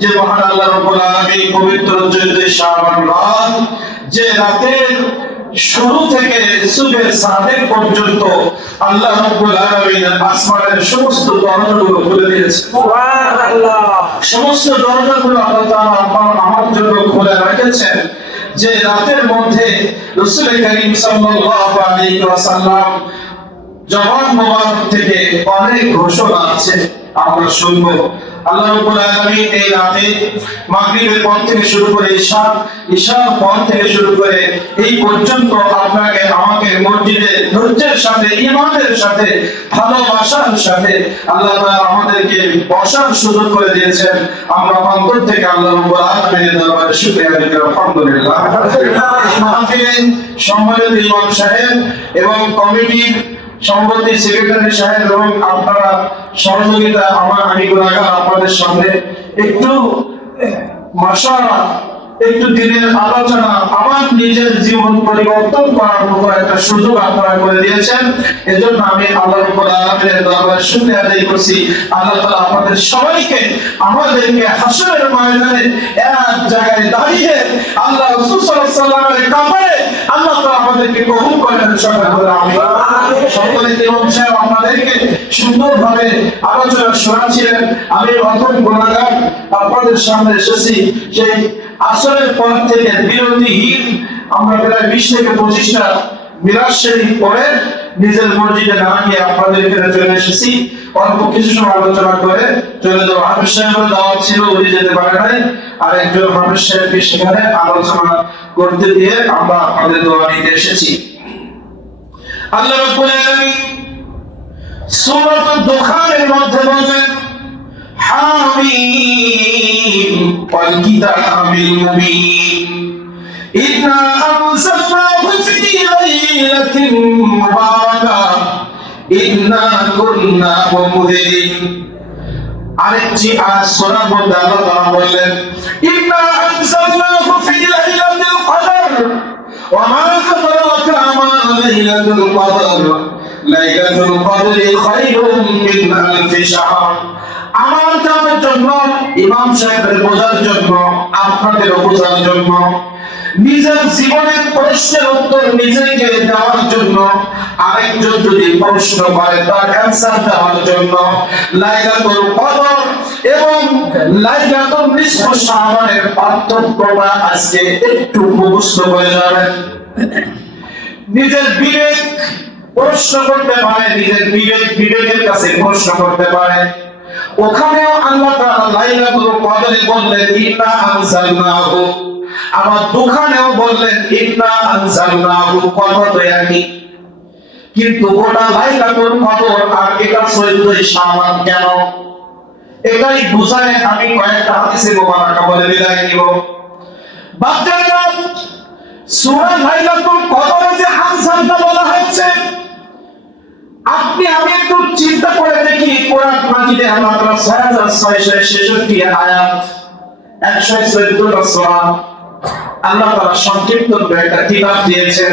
যে মহান আল্লাহ রাব্বুল আলামিন পবিত্র 14 শাবান রাত, যে রাতের শুরু থেকে সুবহে সাদেক পর্যন্ত আল্লাহ রাব্বুল আলামিন আসমানের সমস্ত দরজাগুলো খুলে দিয়েছেন। সুবহানাল্লাহ। সমস্ত দরজাগুলো আল্লাহ তাআলা আমার জন্য খুলে রেখেছেন। যে রাতের মধ্যে রাসূল করিম সাল্লাল্লাহু আলাইহি ওয়াসাল্লাম জবান মোবারক থেকে অনেক ঘোষণা আছে, আমরা শুনবো। আল্লাহ রাব্বুল আলামিন এই রাতে মাগরিবের পর থেকে শুরু করে ঈশার পর থেকে শুরু করে এই পর্যন্ত আপনাকে আমাকে মসজিদে ধৈর্যের সাথে, ঈমানের সাথে, ভালোবাসার সাথে আল্লাহ তাআলা আমাদেরকে বসার সুযোগ করে দিয়েছেন। আমরা অন্তর থেকে আল্লাহ রাব্বুল আলামিনের দরবারে শুকরিয়া আদায় করি। আলহামদুলিল্লাহ। মাহফিলে সম্মানিত ইমাম সাহেব এবং কমিটির সভাপতি, সেক্রেটারি সাহেব এবং আপনারা সহযোগিতা, আমি গুনাহগার আপনাদের সামনে একটু মাশাআল্লাহ একটু দিনের আলোচনা, আমার নিজের জীবন পরিবর্তন করার মতো একটা সুযোগ আপনারা করে দিয়েছেন। এজন্য আমি আল্লাহ রাব্বুল আলামিনের দরবারে শুকরিয়া আদায় করছি। আল্লাহ তাআলা আপনাদের সবাইকে, আমাদেরকে হাসরের ময়দানে এক জায়গায় দাঁড়িয়ে আল্লাহ রাসূল সাল্লাল্লাহু আলাইহি ওয়াসাল্লামের কাপড়ে আল্লাহ তাআলা আমাদেরকে কবুল করেন। সকলে আমিন। সকলে ইমাম সাহেব আপনাদেরকে সুন্দরভাবে আলোচনা শোনাচ্ছিলেন। আমি প্রথম গুনাহগার আপনাদের সামনে এসেছি। সেই আসরের পর থেকে বিরতিহীন আমরা প্রায় 20 থেকে 25টা মিলাদ শরীফ পড়ে নিজের মসজিদে না গিয়ে আপনাদের এখানে চলে এসেছি। অল্প কিছু সময় আলোচনা করে চলে যাবো। হাফেজ সাহেবের দাওয়াত ছিল, উনি যেতে পারে নাই, আর একজন হাফেজ সাহেবকে সেখানে আলোচনা করতে দিয়ে আমরা আপনাদের দোয়া নিতে এসেছি। আল্লাহ রাব্বুল আলামিন সূরাতুদ দুখানের মধ্যে বলেন, حاميم والكتاب المبين إنا أنزلناه في ليلة مباركة إنا كنا منذرين। আরেকটি আয়াত সূরার মধ্যে আল্লাহ তাআলা বললেন, إنا أنزلناه في ليلة القدر وما أدراك ما ليلة القدر ليلة القدر خير من ألف شهر। আমার জানার জন্য, ইমাম সাহেবের বোঝার জন্য, আপনাদের বোঝার জন্য, নিজের জীবনের প্রশ্নের উত্তর নিজেকে দেওয়ার জন্য, আরেকজন যদি প্রশ্ন করে তার অ্যানসার দেওয়ার জন্য লাইলাতুল কদর এবং লাইলাতুল নিসফ শাবানের পার্থক্যটা আজকে একটু মুখস্থ করে যাবেন। নিজের বিবেক প্রশ্ন করতে পারে, নিজের বিবেকের কাছে প্রশ্ন করতে পারে। ওখানেও আল্লাহ তাআলা লাইলাতুল কদরে বললেন ইন্না আনজালনাহু, আবার দুখানেও বললেন ইন্না আনজালনাহু, কথা তো একই, কিন্তু ওটা লাইলাতুল কদর আর এটা 14 শাবান কেন? এটাই বুঝায় আমি কয়েকটা হাদিসে মোবারকা বলে বিদায় নিব। বাচ্চারা, সূরা লাইলাতুল কদরে যে আনজালনা বলা হয়েছে, আপনি আমি একটু চিন্তা করে দেখি, কোরআন মাজিদে আল্লাহ তাআলা 6666 আয়াত, 114টা সূরা আল্লাহ তাআলা সংক্ষিপ্ত একটা কিতাব দিয়েছেন।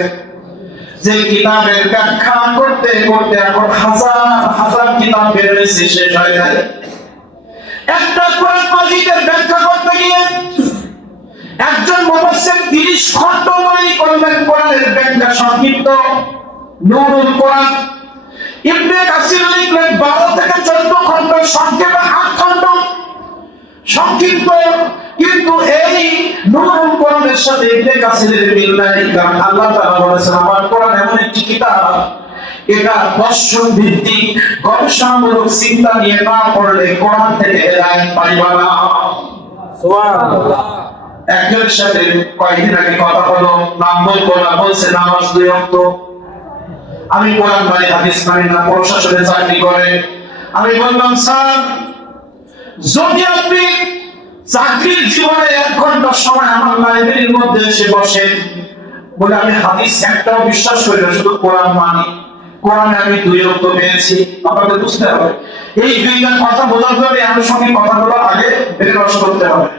যে কিতাবের ব্যাখ্যা করতে করতে এখন হাজার হাজার কিতাব বের হয়েছে, শেষ হয়ে যায়। একটা কোরআন মাজিদের ব্যাখ্যা করতে গিয়ে একজন মুফাসসির 30 খণ্ড তৈরি করলেন কোরআনের ব্যাখ্যা সংক্ষিপ্ত নুরুল কোরআন। ইবনে কাসির লিখলেন 12 থেকে 14 খণ্ড, সংক্ষেপে 8 খণ্ড সংক্ষিপ্ত। কিন্তু এই নুরুল কোরআনের সাথে ইবনে কাসিরের মিল নাই, কারণ আল্লাহ তাআলা বলেছেন আমার কোরআন এমন একটি কিতাব, এটা দর্শন ভিত্তিক গবেষণামূলক চিন্তা নিয়ে না পড়লে কোরআন থেকে হেদায়েত পাইবা না। সুবহানাল্লাহ। একজনের সাথে কয়েকদিন আগে কথা হলো, নাম বলবো না, বলছে নামাজ 2 ওয়াক্ত। আমি কোরআন মানে হাদিস মানে না, প্রশাসনে চাকরি করে। আমি বললাম স্যার, যদি আপনি চাকরির জীবনে 1 ঘন্টা সময় আমার লাইব্রেরির মধ্যে এসে বসেন, বলে আমি হাদিস একটাও বিশ্বাস করি না, শুধু কোরআন মানি, কোরআনে আমি 2 ওয়াক্ত পেয়েছি, আপনাদের বুঝতে হবে। এই দুইটা কথা বোঝার জন্য আমার সঙ্গে কথাগুলো আগে বেরোস করতে হবে।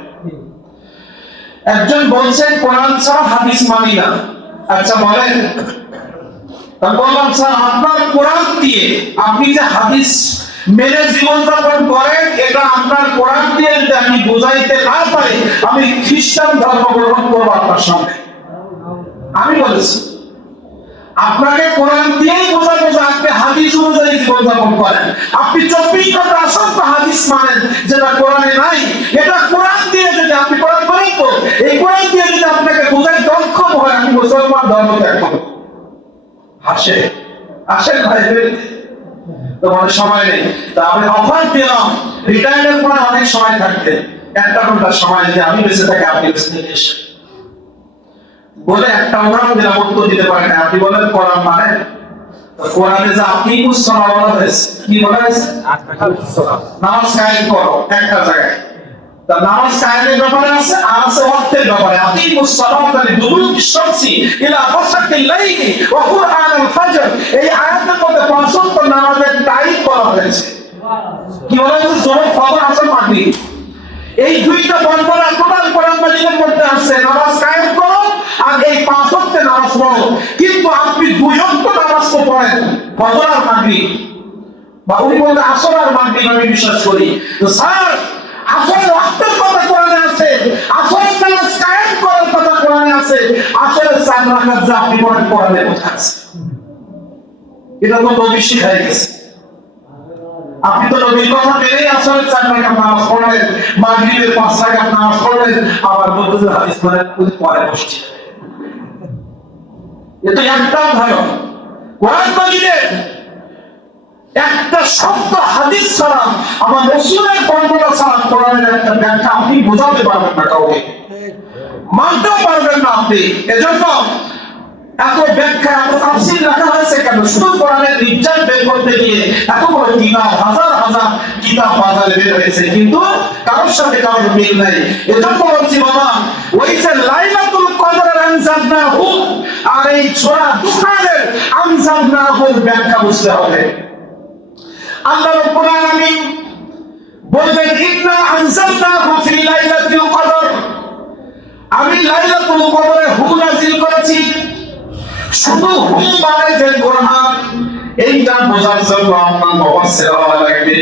একজন বলছেন কোরআন ছাড়া হাদিস মানি না, আচ্ছা বলেন, বললাম স্যার আপনার কোরআন দিয়ে আপনি যে হাদিস মেনে জীবনযাপন করেন, এটা আপনার কোরআন দিয়ে যদি আমি বোঝাইতে না পারি, আমি খ্রিস্টান ধর্ম গ্রহণ করবো আপনার সঙ্গে। আমি বলেছি আপনাকে কোরআন দিয়েই বোঝাবো যে আপনি হাদিস অনুযায়ী জীবনযাপন করেন। আপনি 24 ঘন্টা অসংখ্য হাদিস মানেন যেটা কোরআনে নাই, এটা কোরআন দিয়ে যদি আপনি কোরআন করেন তো এই কোরআন দিয়ে যদি আপনাকে বোঝাইতে অক্ষম হয়, আমি মুসলমান ধর্ম ত্যাগ করব। আসেন ভাই, তোমার সময় নেই, তাহলে অফার দিলাম রিটায়ার্ডের পরে অনেক সময় থাকতে, 1 ঘন্টা সময় যদি আমি বেঁচে থাকি আপনি বেঁচে থেকে এসে বলে একটা উদাহরণ দিলাম, উত্তর দিতে পারেন। আপনি বলেন কোরআন মানে, কোরআনে যে আপনি মুসলমান বলা হয়েছে, কি বলা হয়েছে? নামাজ কায়েম করো একটা জায়গায়, তা নামাজ কায়েমের ব্যাপারে আছে আর আছে অর্থের ব্যাপারে। আপনি মুসলমান মানে দুলুকি শামসি ইলা ফাসাকিল লাইলি ওয়া কুরআনুল ফাজর, এই আয়াতের মধ্যে 5 ওয়াক্ত নামাজের টাইম বলা হয়েছে। কি বলা হয়েছে? জোহর, ফজর, আসর, মাগরিব, এই দুইটা বর্ণনা টোটাল কোরআন মাজিদের মধ্যে আছে। নামাজ কায়েম করো আর এই 5 ওয়াক্তে নামাজ পড়ো, কিন্তু আপনি 2 ওয়াক্ত নামাজ তো পড়েন, ফজর আর মাগরিব, বা উনি বলেন আসর আর মাগরিব। আমি বিশ্বাস করি তো স্যার আসরের ওয়াক্তের কথা কোরআনে আছে, আসরের নামাজ কায়েম করার কথা কোরআনে আছে, আসরের 4 রাকাত যা আপনি পড়েন কোরআনে কোথায় আছে? এটা তো নবী শিখাই গেছে। আপনি তো নবীর কথা মেনেই আসরের 4 রাকাত নামাজ পড়লেন, মাগরিবের 5 রাকাত নামাজ পড়লেন, আবার বলতেছেন হাদিস পড়ে পরে বসছি। এটা একটা ধারণা। কোরআন মাজিদের একটা শব্দ হাদিস ছাড়া, আমার রাসূলের বর্ণনা ছাড়া কোরআনের একটা ব্যাখ্যা আপনি বোঝাতে পারবেন না, কাউকে মানতেও পারবেন না আপনি। এজন্য এত ব্যাখ্যা, এত তাফসীর রাখা হয়েছে কেন? শুধু কোরআনের রিজাল্ট বের করতে গিয়ে এত বড় কিতাব, হাজার হাজার কিতাব বাজারে বের হয়েছে, কিন্তু কারোর সাথে কারোর মিল নাই। এজন্য বলছি বাবা, ওই যে লাইলাতুল কদরের আনজালনাহু আর এই সূরা দুখানের আনজালনাহুর ব্যাখ্যা বুঝতে হবে। আল্লাহ রাব্বুল আলামিন বলবেন ইন্না আনজালনাহু ফি লাইলাতুল কদর, আমি লাইলাতুল কদরে হু নাযিল করেছি। শুধু হু মানে যে কোরআন, এইটা বোঝার জন্য আপনার মুফাসসির হওয়া লাগবে।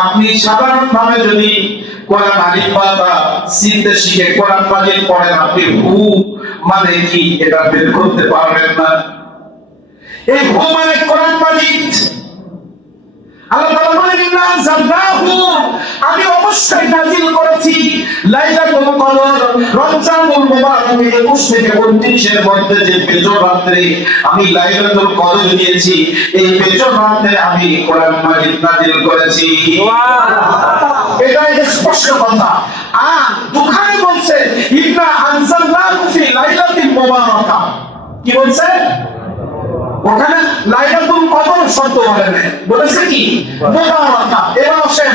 আপনি সাধারণভাবে যদি কোরআন আলিফ বা তা চিনতে শিখে কোরআন মাজিদ পড়েন, আপনি হু মানে কি এটা বের করতে পারবেন না। এই হু মানে কোরআন মাজিদ। আল্লাহ তাআলা বলেন ইন্না আনজালনাহু, আমি অবশ্যই নাযিল করেছি লাইলাতুল কদর, রমজানুল মুবারক 21 থেকে 29 এর মধ্যে যে বেজর রাতে আমি লাইলাতুল কদর দিয়েছি, এই বেজর রাতে আমি কোরআন মাজিদ নাযিল করেছি। সুবহানাল্লাহ, এটা স্পষ্ট কথা। আর দুখানে বলছে ইন্না আনজালনাহু ফি লাইলাতিল মুবারাকা, কি বলছে? ওখানে লাইলাতুল কদর শব্দ বলেছে কি? মুবারাকা। এবার আসেন,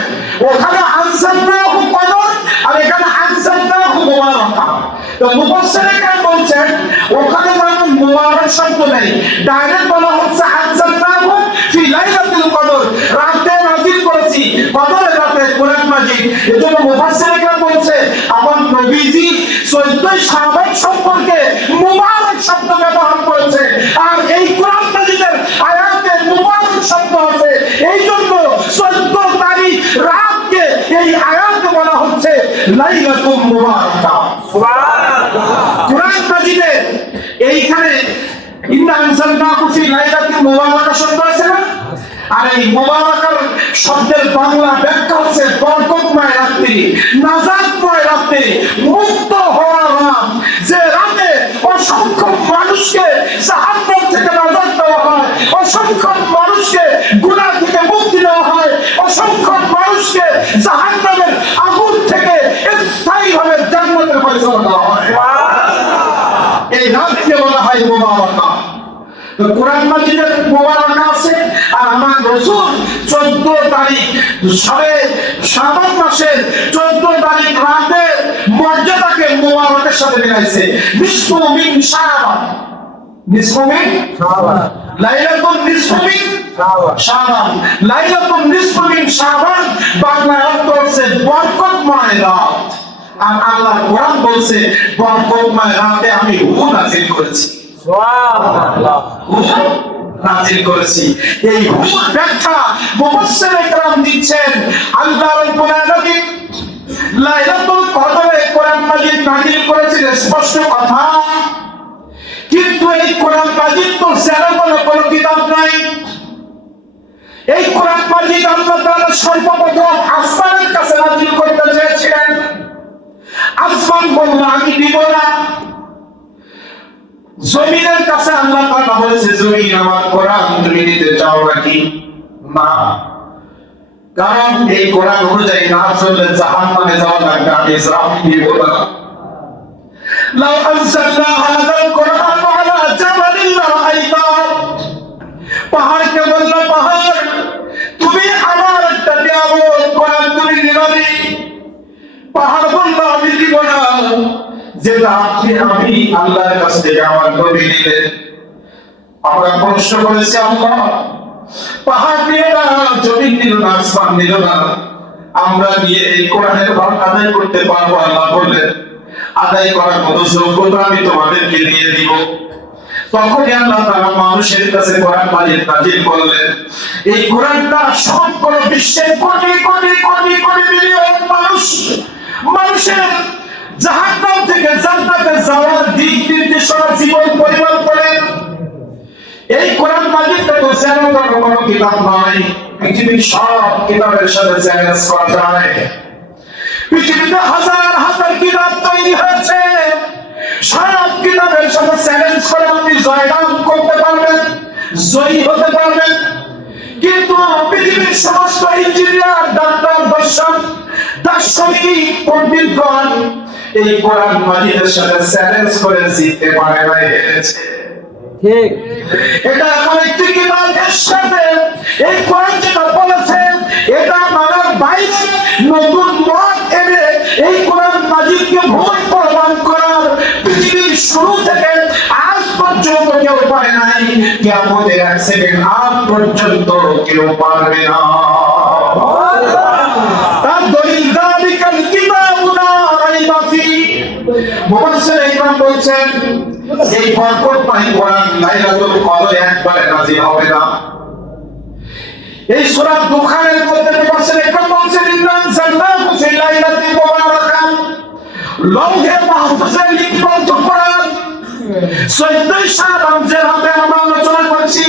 ওখানে আনজালনাহু কদর আর এখানে আনজালনাহু মুবারাকা। তো মুফাসসিরিন বলছেন ওখানে যেমন মুবারাক শব্দ নেই, ডাইরেক্ট বলা হচ্ছে আনজালনাহু ফি লাইলাতুল কদর, রাতে নাযিল করেছি, কদরের রাতে কোরআন মাজিদ। এজন্য মুফাসসিরিন বলছে আমার নবীজি 14 শাবান সম্পর্কে মুবারক শব্দ ব্যবহার করেছে, আর এই কোরআন মাজিদের আয়াতে মুবারক শব্দ আছে, এইজন্য 14 তারিখ রাতকে এই আয়াতে বলা হচ্ছে লাইলাতুল মুবারাকা। সুবহানাল্লাহ। কোরআন মাজিদে এইখানে ইন্না আনজালনাহু ফি লাইলাতিল মুবারাকা শব্দ আছে না? আর এই মুবারাকার শব্দের বাংলা ব্যাখ্যা হচ্ছে বরকতময় রাত্রি, নাজাতময় রাত্রি, মুক্ত হওয়ার রাত, যে রাতে অসংখ্য মানুষকে জাহান্নাম থেকে নাজাত দেওয়া হয়, অসংখ্য মানুষকে গুনাহ থেকে মুক্তি দেওয়া হয়, অসংখ্য মানুষকে জাহান্নামের আগুন থেকে স্থায়ীভাবে জান্নাতের ফয়সালা দেওয়া হয়। এই রাতকে বলা হয় মুবারাকা। তো কোরআন মাজিদের মুবারাকা আছে, আর আমার রাসূল 14 তারিখ শাবান মাসের 14 তারিখ রাতের মর্যাদাকে মুবারাকের সাথে মিলাইছে। নিসফু মিন শাবান, নিসফু মিন শাবান, লাইলাতুন নিসফু মিন শাবান, লাইলাতুন নিসফু মিন শাবান বাংলা অর্থ হচ্ছে বরকতময় রাত। আর আল্লাহ কোরআন বলছে বরকতময় রাতে আমি হু নাযিল করেছি। সুবহানাল্লাহ। নাযিল করেছি। এই ভুল ব্যাখ্যা মুফাসসিরে কেরাম দিচ্ছেন আল্লাহ রাব্বুল আলামিন লাইলাতুল কদরে কোরআন মাজিদ নাযিল করেছেন, স্পষ্ট কথা। কিন্তু এই কোরআন মাজিদ তো সেরকম কোনো কিতাব নাই। এই কোরআন মাজিদ আল্লাহ তাআলা সর্বপ্রথম আসমানের কাছে নাযিল করতে চেয়েছিলেন। আসমান বলল আমি দিব না। জমিনের কাছে আল্লাহ তাআলা বলেছে জমিন আমার কোরআন তুমি নিতে চাও নাকি? না, কারণ এই কোরআন অনুযায়ী না চললে জাহান্নামে যাওয়া লাগবে। আমি ইসরাফিল দিব না। লাউ আনজালনা হাযাল কোরআন আলা জাবালিন লারাআইতা, পাহাড়কে বলল পাহাড় তুমি আমার একটা নিয়ামত কোরআন তুমি নিবানি। পাহাড় বলল আমি দিব না, যেটা আমি আল্লাহর কাছ থেকে আমার নবী নিলেন। আমরা প্রশ্ন করেছি আল্লাহ পাহাড় দিল না, জমিন দিল না, আসমান দিল না, আমরা গিয়ে এই কোরআনের হক আদায় করতে পারবো? আল্লাহ বললেন আদায় করার মতো যোগ্যতা আমি তোমাদেরকে দিয়ে দিব। তখনই আল্লাহ তাআলা মানুষের কাছে কোরআন মাজিদ নাযিল করলেন। এই কোরআনটা সমগ্র বিশ্বের কোটি কোটি কোটি কোটি মিলিয়ন মানুষের জাহান্নাম থেকে জান্নাতে যাওয়ার দিক নির্দেশনা জীবন পরিবর্তনের এই কোরআন মাজিদটা তো সেরকম কোনো কিতাব নয়। পৃথিবীর সব কিতাবের সাথে চ্যালেঞ্জ করা যায়। পৃথিবীতে হাজার হাজার কিতাব তৈরি হয়েছে, সব কিতাবের সাথে চ্যালেঞ্জ করে আপনি জয়লাভ করতে পারবেন, জয়ী হতে পারবেন। কিন্তু পৃথিবীর সমস্ত ইঞ্জিনিয়ার, ডাক্তার, দার্শনিক, পণ্ডিতগণ এই কোরআন মাজিদের সাথে চ্যালেঞ্জ করে জিততে পারে না, হেরেছে। ঠিক, এটা এমন একটি কিতাব এর সাথে এই কোরআন যেটা বলেছে এটা মানার বাইরে নতুন মত এনে এই কোরআন মাজিদকে ভুল প্রমাণ করার পৃথিবীর শুরু থেকে আজ পর্যন্ত কেউ পারে নাই। কিয়ামতের এক সেকেন্ড আগ পর্যন্ত কেউ পারবে না। তার দলিল যালিকাল কিতাবু লা রাইবা ফীহি। মুফাসসির ইকরাম বলছেন এই বরকতময় কোরআন লাইলাতুল কদরে একবারে নাযিল হবে না। এই সূরা দুখানের মধ্যে মুফাসসির ইকরাম বলছেন ইন্না আনজালনাহু ফি লাইলাতিন মুবারাকাহ, লৌহে মাহফুজে লিপিবদ্ধ কোরআন 14 শাবান যে রাতে আমরা আলোচনা করছি,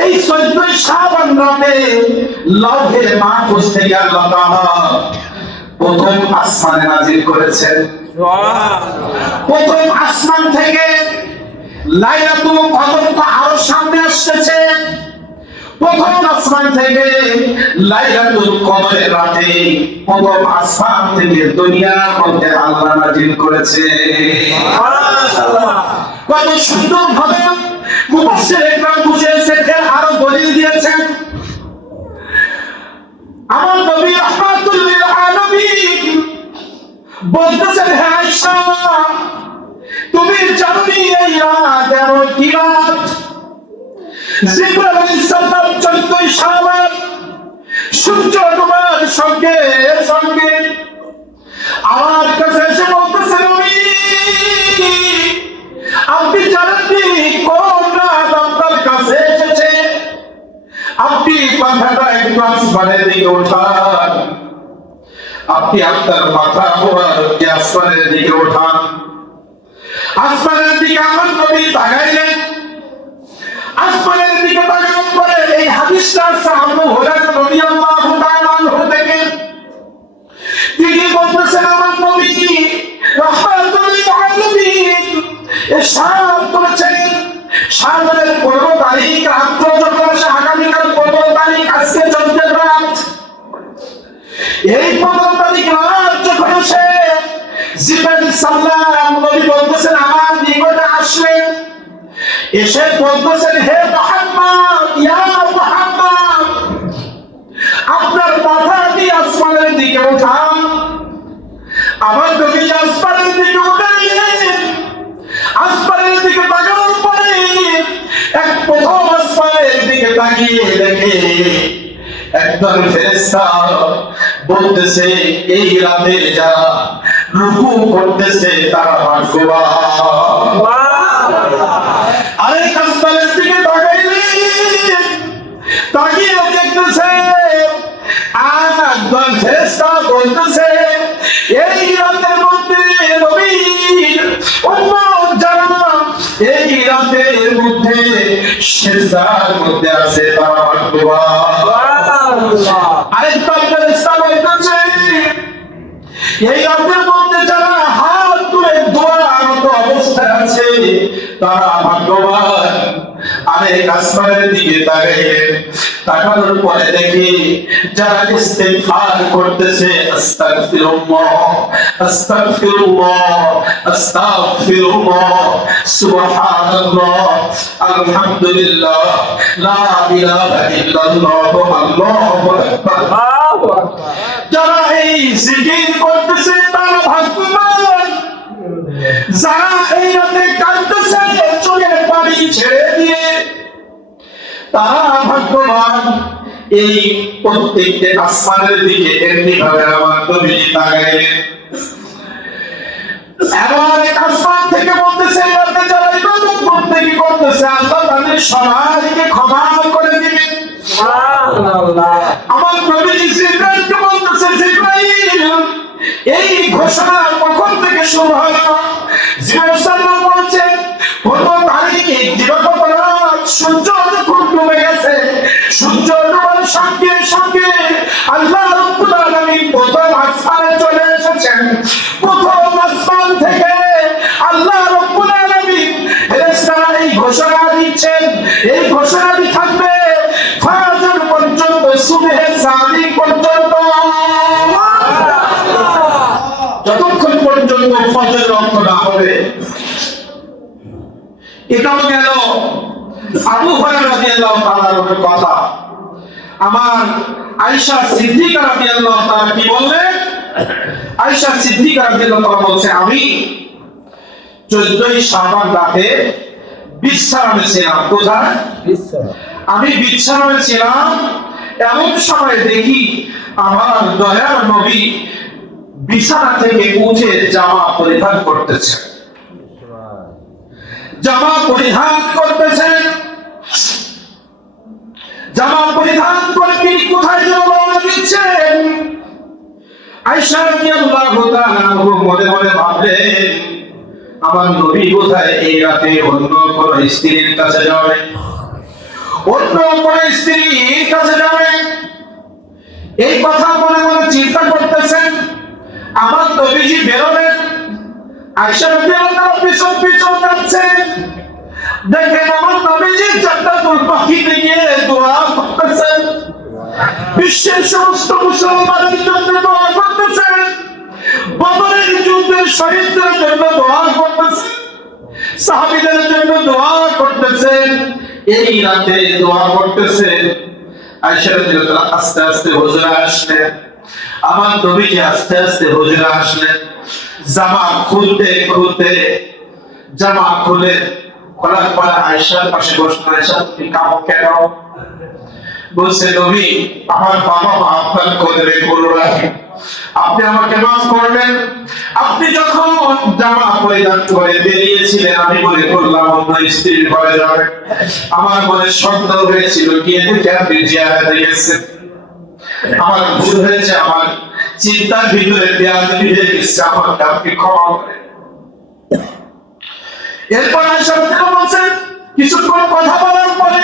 এই 14 শাবান রাতে লৌহে মাহফুজ থেকে আল্লাহ তাআলা প্রথম আসমানে নাযিল করেছেন। প্রথম আসমান থেকে লাইলাতুল কদর তো আরো সামনে আসছে। প্রথম আসমান থেকে লাইলাতুল কদরের রাতে প্রথম আসমান থেকে দুনিয়ার মধ্যে আল্লাহ নাযিল করেছে। সুবহানাল্লাহ, কত সুন্দর ভাবে মুফাসসির ইকরাম বুঝিয়েছেন, এর আরো দলিল দিয়েছেন। আমার নবী রাহমাতুল লিল আলামিন বলতেছেন হে আয়েশা তুমি জানোনি এই রাত এমন কি রাত? জিবরাইল আলাইহিস সালাম 14 শাবান সূর্য ডোবার সঙ্গে সঙ্গে আমার কাছে এসে বলতেছেন আপনি জানেননি কোন রাত আপনার কাছে এসেছে? আপনি মাথাটা একটু আসমানের দিকে ওঠান, আপনি আপনার মাথা আসমানের দিকে ওঠান। আসমানের দিকে আমার নবী তাকাইলেন। আসমানের দিকে তাকানোর পরে এই হাদিসটা সাহাবা হুরায়রা রাদিয়াল্লাহু তাআলা আনহু থেকে তিনি বলতেছেন আমার নবী রাহমাতুল লিল আলামিন ইরশাদ করেছেন শাবানের 15 তারিখ রাত যখন আসে, আগামীকাল 15 তারিখ, আজকে 14 রাত। এই 15 তারিখ রাত যখন আসে জিবরাইল সাল্লাম নবী বলতেছেন আমার নিকটে আসলেন, এসে বলতেছেন হে মুহাম্মদ, ইয়া মুহাম্মদ আপনার মাথা দিয়ে আসমানের দিকে উঠান। আমার নবী আসমানের দিকে উঠাইলেন। আসমানের দিকে তাকানোর পরে এক প্রথম আসমানের দিকে তাকিয়ে দেখে একদল ফেরেশতা বলতেছে এই রাতে যারা রুকু করতেছে তারা ভাগ্যবান। আরেক আসমানের দিকে তাকিয়ে দেখতেছে আর একদল ফেরেশতা বলতেছে এই রাতের মধ্যে নবীর উম্মত যারা এই রাতের মধ্যে সিজদার মধ্যে আছে তারা সুবহানাল্লাহ। আরেকদল ফেরেশতা বলতেছে এই রাতের মধ্যে যারা হাত তুলে দোয়ারত অবস্থায় আছে তারা ভাগ্যবান। আরেক আসমানের দিকে তাকানোর পরে দেখি যারা ইস্তিগফার করতেছে আস্তাগফিরুল্লাহ আস্তাগফিরুল্লাহ আস্তাগফিরুল্লাহ সুবহানাল্লাহ আলহামদুলিল্লাহ লা ইলাহা ইল্লাল্লাহ আল্লাহু আকবার। যারা এই জিকির করতেছে তারা ভাগ্যবান। যারা এই রাতে কাঁদতেছে চোখের পানি ছেড়ে দিয়ে তারা ভাগ্যবান। এই প্রত্যেকটা আসমানের দিকে এমনি ভাবে আমার নবীজি তাকাইলেন। এবার এক আসমান থেকে বলতেছে রাতে যারা ইবাদত করতেছে আল্লাহ তাদের সবাইকে ক্ষমা করে দিবেন সুবহানাল্লাহ। আমার নবীজি জিবরাইলকে বলতেছে জিবরাইল এই ঘোষণা কখন থেকে শুরু হলো? জিবরাইল সাল্লাল্লাহু বলছেন 15 তারিখে দিবাগত রাত সূর্য যখন ডুবে গেছে, সূর্য ডুবার সঙ্গে সঙ্গে আল্লাহ রাব্বুল আলামিন প্রথম আসমানে চলে এসেছেন। প্রথম আসমান থেকে আল্লাহ রাব্বুল আলামিন ফেরেশতারা এই ঘোষণা দিচ্ছেন, এই ঘোষণাটি থাকবে ফজর পর্যন্ত, সুবহে সাদিক পর্যন্ত, যতক্ষণ পর্যন্ত ফজর অঙ্ক না হবে। এটাও গেল আবু হুরায়রা রাদিয়াল্লাহু তাআলার কথা। আমার আয়েশা সিদ্দিকা রাদিয়াল্লাহু তাআলা কি বললেন? আয়েশা সিদ্দিকা রাদিয়াল্লাহু তাআলা বলছে আমি 14ই শাবান রাতে বিশ্রামে ছিলাম। কোথায়? আমি বিশ্রামে ছিলাম। এমন সময় দেখি আমার দয়ার নবী বিছানা থেকে উঠে জামা পরিধান করতেছেন। জামা পরিধান করতেছেন। জামা পরিধান করে তিনি কোথায় যেন রওনা দিচ্ছেন। আয়েশা রাদিয়াল্লাহু তাআলা মনে মনে ভাবলেন আমার নবী বোধহয় এই রাতে অন্য কোন স্ত্রীর কাছে যাবে, অন্য কোন স্ত্রীর কাছে যাবে। এই কথা মনে মনে চিন্তা করতেছেন। আমার নবীজি বেরোলেন। আয়েশা রাদিয়াল্লাহু তাআলা পিছন পিছন যাচ্ছেন। দেখেন আমার নবীজি জান্নাতুল বাকিতে গিয়ে দোয়া করতেছেন। বিশ্বের সমস্ত মুসলমানের জন্য দোয়া করতেছেন। বদরের যুদ্ধের শহীদদের জন্য দোয়া করতেছেন। সাহাবীদের জন্য দোয়া করতেছেন। এই রাতে দোয়া করতেছেন। আয়েশা রাদিয়াল্লাহু তাআলা আস্তে আস্তে হুজুরে আসলেন। আমার নবীজি আস্তে আস্তে হুজুরে আসলেন। জামা খুলতে খুলতে জামা খুলে খোলার পর আয়েশার পাশে বসলেন। আয়েশা তুমি কাঁদো কেন? বলছে নবী আমার বাবা মা আপনার কদরে করুণা, আপনি আমাকে মাফ করবেন। আপনি যখন জামা পরিধান করে বেরিয়েছিলেন আমি মনে করলাম অন্য স্ত্রীর ঘরে যাবে। আমার মনে সন্দেহ হয়েছিল গিয়ে দেখে আপনি জিয়ারতে গেছেন। আমার ভুল হয়েছে, আমার চিন্তার ভিতরে বেয়াদবি হয়ে গেছে, আমাকে আপনি ক্ষমা করেন। এরপর আয়েশা রাদিয়াল্লাহু বলছেন কিছুক্ষণ কথা বলার পরে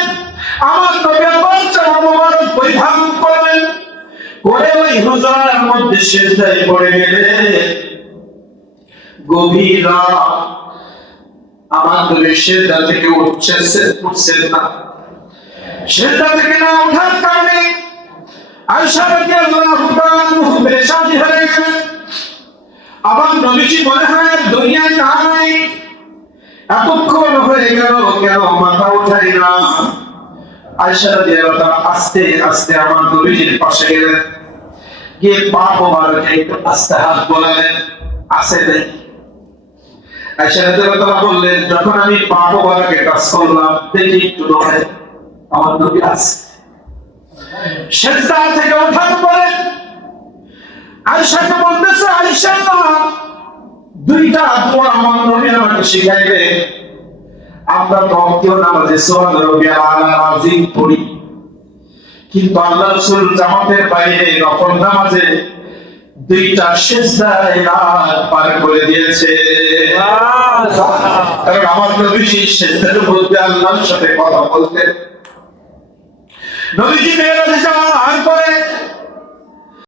আমার নবী আবার জামা মোবারক পরিধান করলেন, করে ওই হুজরার মধ্যে সিজদায় পড়ে গেলেন। গভীর রাত। আমার নবী সিজদা থেকে উঠছেন না। সিজদা থেকে না ওঠার কারণে আয়েশা রাদিয়াল্লাহু তাআলা পেরেশান হয়ে গেলেন। আমার নবীজি মনে হয় দুনিয়ায় নাই, এতক্ষণ হয়ে গেল কেন মাথা উঠাই না। আয়েশা রাদিয়াল্লাহু তাআলা আস্তে আস্তে আমার নবীজির পাশে গেলেন, গিয়ে পা মোবারকে একটু আস্তে হাত বোলালেন। আছে নেই? আয়েশা রাদিয়াল্লাহু তাআলা বললেন যখন আমি পা মোবারকে টাচ করলাম দেখি একটু নড়ে, আমার নবী আছে। সিজদা থেকে ওঠার পরে আয়েশাকে বলতেছে আয়েশা দুইটা দোয়া আমার নবী আমাকে শিখাইবে। আমরা ভক্তিও নামাজে সুবহান রাব্বিয়াল আলা আযীম পড়ি, কিন্তু আল্লাহ রাসূল জামাতের বাইরে নফল নামাজে দুইটা সিজদায় রাত পার করে দিয়েছে। কারণ আমার নবীজি সিজদার মধ্যে আল্লাহর সাথে কথা বলতেন। নবীজি মেরাজে যাওয়ার পরে